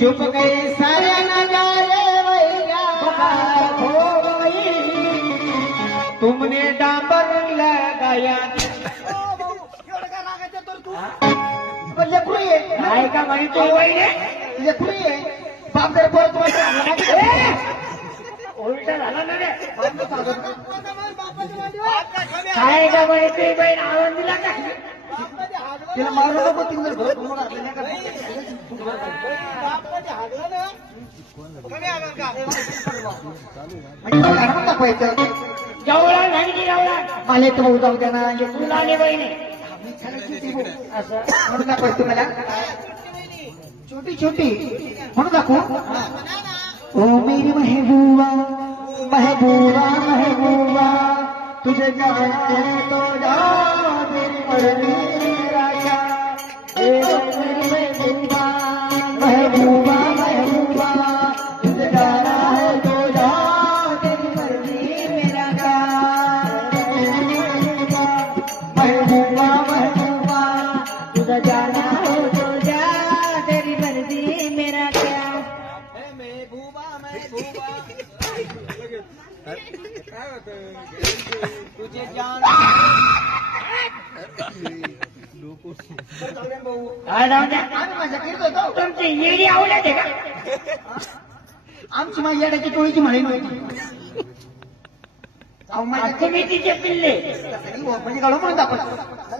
चुप गई सारे नजारे भैया हो गई तुमने डांबर लगाया लेकरू आहे का माहिती तो लेकरू आहे बाप जर परत उलटा झाला ना रे काय का माहिती बहीण आवाज दिला का तिला मारू नको तिला दाखवायचं जवळा नाही की जवळा मला तर भाऊ जाऊ द्या ना तुला आले बहिणी असं म्हणून दाखवायचं मला छोटी छोटी म्हणून दाखवू ओ मेरी महबूबा महबूबा महबूबा तुझे जाने तो जा मेरी मर्जी राजा मेरी महबूबा महबूबा महबूबा तुझे जाना है तो जा तेरी मर्जी मेरा महबूबा महबूबा तुझे जाना हो तो जा तेरी मर्जी मेरा क्या महबूबा महबूबा तुझे जाना तुमची येडी आवडत आहे का आमची माझी येड्याची टोळीची म्हणे नव्हती तुम्ही तिचे पिल्ले म्हणजे काढू म्हणून दाखवत